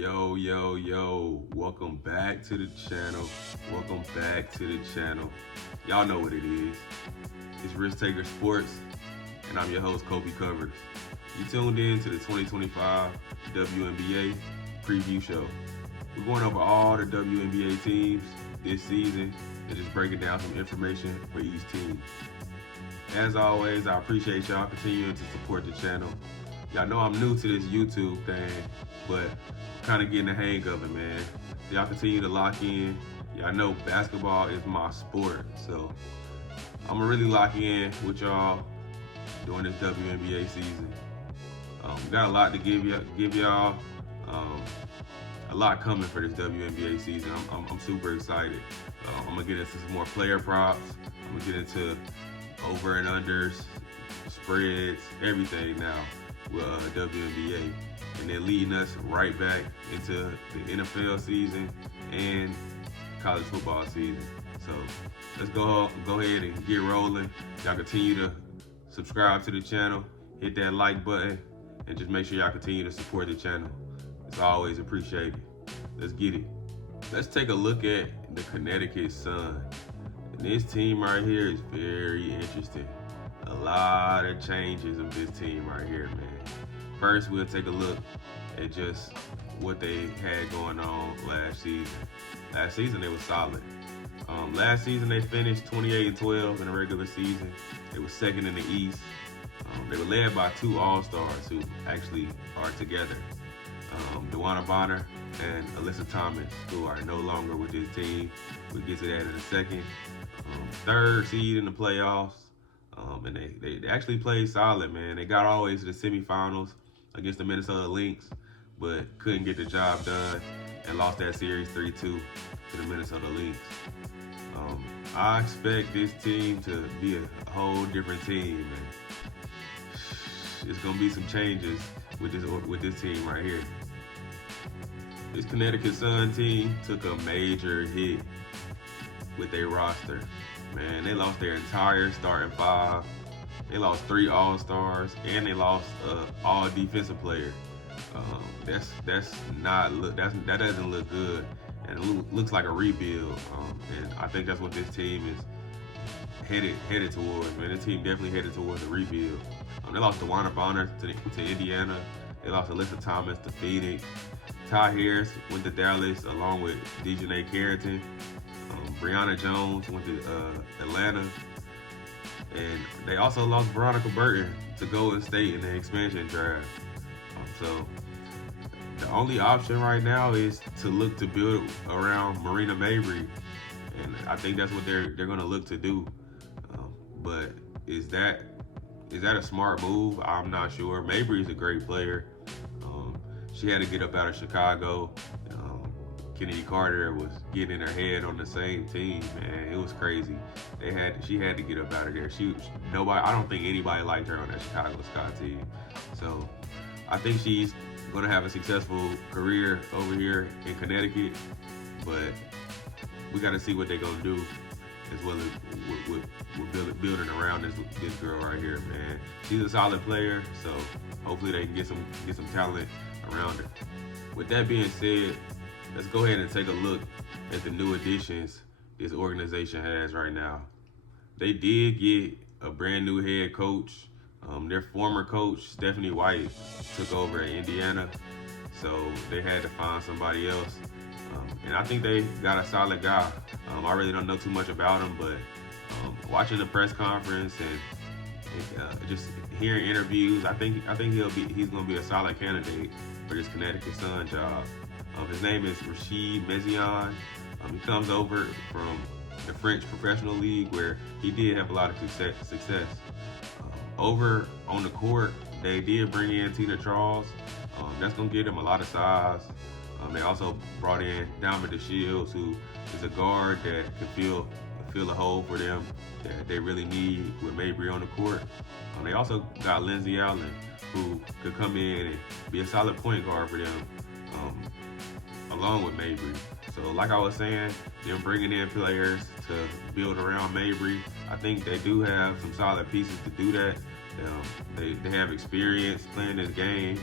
Yo, welcome back to the channel. Welcome back to the channel. Y'all know what it is. It's Risk Taker Sports, and I'm your host, Colby Covers. You tuned in to the 2025 WNBA preview show. We're going over all the WNBA teams this season and just breaking down some information for each team. As always, I appreciate y'all continuing to support the channel. Y'all know I'm new to this YouTube thing, but I'm kind of getting the hang of it, man. So y'all continue to lock in. Y'all know basketball is my sport, so I'm gonna really lock in with y'all during this WNBA season. We got a lot to give y'all. A lot coming for this WNBA season. I'm super excited. I'm gonna get into some more player props. I'm gonna get into over and unders, spreads, everything now with WNBA, and then leading us right back into the NFL season and college football season. So let's go ahead and get rolling. Y'all continue to subscribe to the channel, hit that like button, and just make sure y'all continue to support the channel. It's always appreciated. Let's get it. Let's take a look at the Connecticut Sun. And this team right here is very interesting. A lot of changes of this team right here, man. First, we'll take a look at just what they had going on last season. Last season, they were solid. Last season, they finished 28-12 in the regular season. They were second in the East. They were led by two All-Stars who actually are together. Wnba and Alyssa Thomas, who are no longer with this team. We'll get to that in a second. Third seed in the playoffs. And they actually played solid, man. They got all the way to the semifinals against the Minnesota Lynx, but couldn't get the job done and lost that series 3-2 to the Minnesota Lynx. I expect this team to be a whole different team, man. It's gonna be some changes with this team right here. This Connecticut Sun team took a major hit with their roster. Man, they lost their entire starting five. They lost 3 All-Stars, and they lost all defensive player. That doesn't look good, and it looks like a rebuild. And I think that's what this team is headed towards. Man, this team definitely headed towards a rebuild. They lost Wnba to Indiana. They lost Alyssa Thomas to Phoenix. Ty Harris went to Dallas along with Dejanay Carrington. Brianna Jones went to Atlanta. And they also lost Veronica Burton to Golden State in the expansion draft. So the only option right now is to look to build around Marina Mabrey. And I think that's what they're going to look to do. But is that a smart move? I'm not sure. Mabrey's a great player. She had to get up out of Chicago. Kennedy Carter was getting in her head on the same team, man. It was crazy. She had to get up out of there. I don't think anybody liked her on that Chicago Sky team. So I think she's gonna have a successful career over here in Connecticut, but we got to see what they're gonna do as well as with building around this girl right here, man. She's a solid player, so hopefully they can get some talent around her. With that being said, let's go ahead and take a look at the new additions this organization has right now. They did get a brand new head coach. Their former coach, Stephanie White, took over at Indiana, so they had to find somebody else. And I think they got a solid guy. I really don't know too much about him, but watching the press conference and just hearing interviews, I think he's gonna be a solid candidate for this Connecticut Sun job. His name is Rashid Mezion. He comes over from the French Professional League, where he did have a lot of success. Over on the court, they did bring in Tina Charles. That's going to give them a lot of size. They also brought in Diamond DeShields, who is a guard that can fill a hole for them that they really need with Mabrey on the court. They also got Lindsey Allen, who could come in and be a solid point guard for them, along with Mabrey. So like I was saying, them bringing in players to build around Mabrey, I think they do have some solid pieces to do that. They have experience playing this game.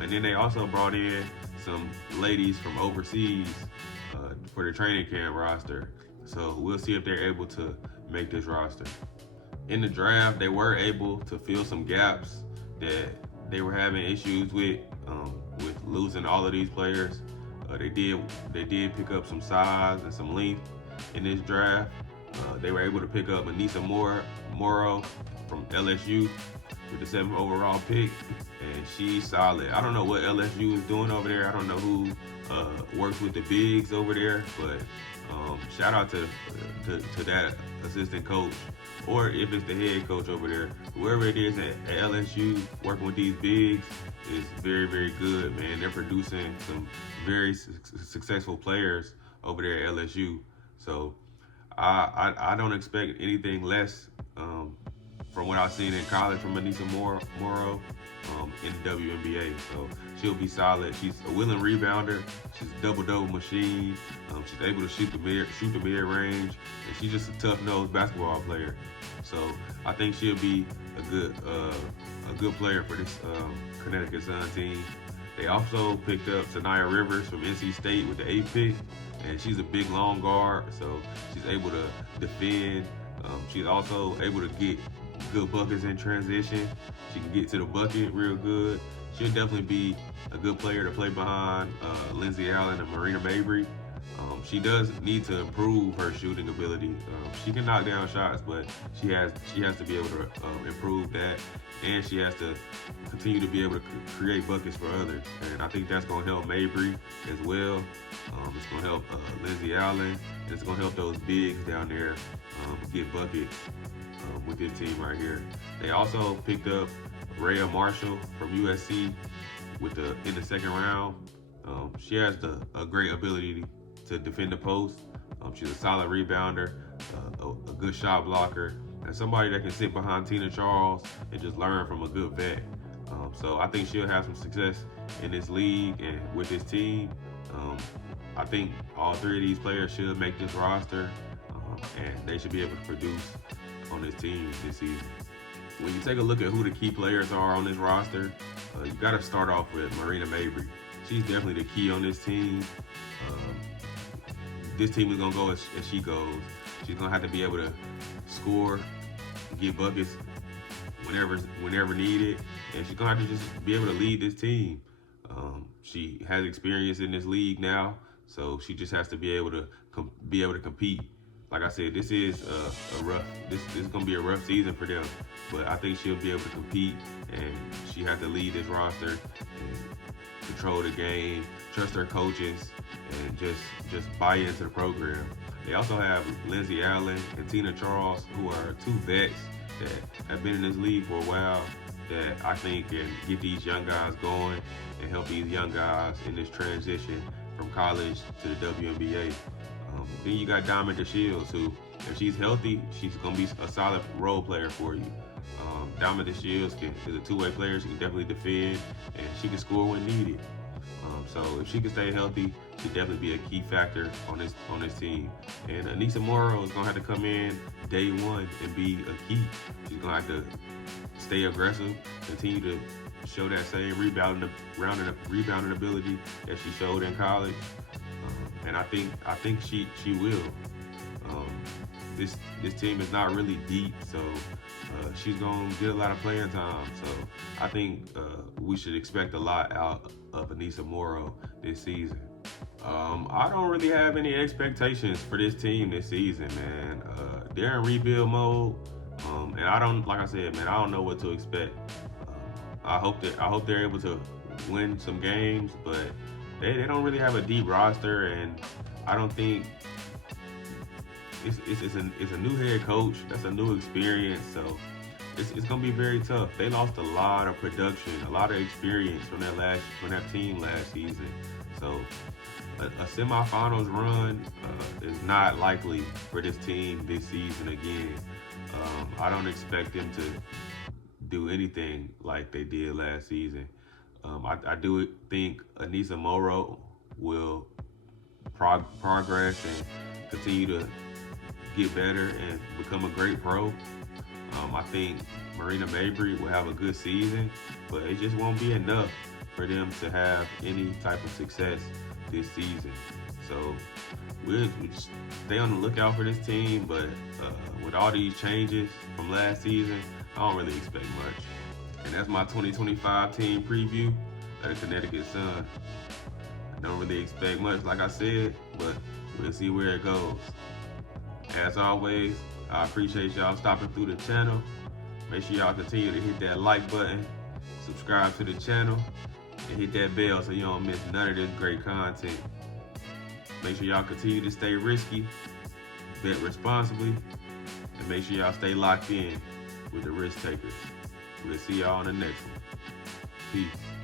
And then they also brought in some ladies from overseas for the training camp roster. So we'll see if they're able to make this roster. In the draft, they were able to fill some gaps that they were having issues with losing all of these players. They did pick up some size and some length in this draft. They were able to pick up Anissa Morrow from LSU with the 7th overall pick, and she's solid. I don't know what LSU is doing over there. I don't know who works with the bigs over there, but shout out to that assistant coach, or if it's the head coach over there, whoever it is at LSU working with these bigs is very, very good, man. They're producing some very successful players over there at LSU. So I don't expect anything less from what I've seen in college from Anissa Morrow in the WNBA. So she'll be solid. She's a willing rebounder. She's a double-double machine. She's able to shoot the mid-range, and she's just a tough-nosed basketball player. So I think she'll be a good player for this Connecticut Sun team. They also picked up Sanaya Rivers from NC State with the 8th pick, and she's a big, long guard, so she's able to defend. She's also able to get good buckets in transition. She can get to the bucket real good. She'll definitely be a good player to play behind Lindsey Allen and Marina Mabry. She does need to improve her shooting ability. She can knock down shots, but she has to be able to improve that, and she has to continue to be able to create buckets for others. And I think that's going to help Mabry as well. It's going to help Lindsey Allen, and it's going to help those bigs down there get buckets with this team right here. They also picked up Rhea Marshall from USC in the 2nd round. She has a great ability to defend the post. She's a solid rebounder, a good shot blocker, and somebody that can sit behind Tina Charles and just learn from a good vet. So I think she'll have some success in this league and with this team. I think all 3 of these players should make this roster, and they should be able to produce on this team this season. When you take a look at who the key players are on this roster, you got to start off with Marina Mabry. She's definitely the key on this team. This team is going to go as she goes. She's going to have to be able to score, get buckets whenever needed, and she's going to have to just be able to lead this team. She has experience in this league now, so she just has to be able to compete. Like I said, this is this is going to be a rough season for them, but I think she'll be able to compete, and she has to lead this roster and control the game, trust her coaches, and just buy into the program. They also have Lindsey Allen and Tina Charles, who are 2 vets that have been in this league for a while, that I think can get these young guys going and help these young guys in this transition from college to the WNBA. Then you got Diamond DeShields, who, if she's healthy, she's going to be a solid role player for you. Diamond DeShields is a 2-way player. She can definitely defend, and she can score when needed. So if she can stay healthy, she'll definitely be a key factor on this team. And Anissa Morrow is going to have to come in day one and be a key. She's going to have to stay aggressive, continue to show that same rebounding ability that she showed in college. And I think she will. This team is not really deep, so she's gonna get a lot of playing time. So I think we should expect a lot out of Anissa Morrow this season. I don't really have any expectations for this team this season, man. They're in rebuild mode, and I don't know what to expect. I hope they're able to win some games, but they don't really have a deep roster, and I don't think it's a new head coach. That's a new experience, so it's gonna be very tough. They lost a lot of production, a lot of experience from that team last season. So a semifinals run is not likely for this team this season again. I don't expect them to do anything like they did last season. I do think Anissa Morrow will progress and continue to get better and become a great pro. I think Marina Mabry will have a good season, but it just won't be enough for them to have any type of success this season. So we'll just stay on the lookout for this team, but with all these changes from last season, I don't really expect much. And that's my 2025 team preview of the Connecticut Sun. I don't really expect much, like I said, but we'll see where it goes. As always, I appreciate y'all stopping through the channel. Make sure y'all continue to hit that like button, subscribe to the channel, and hit that bell so you don't miss none of this great content. Make sure y'all continue to stay risky, bet responsibly, and make sure y'all stay locked in with the risk takers. We'll see y'all on the next one. Peace.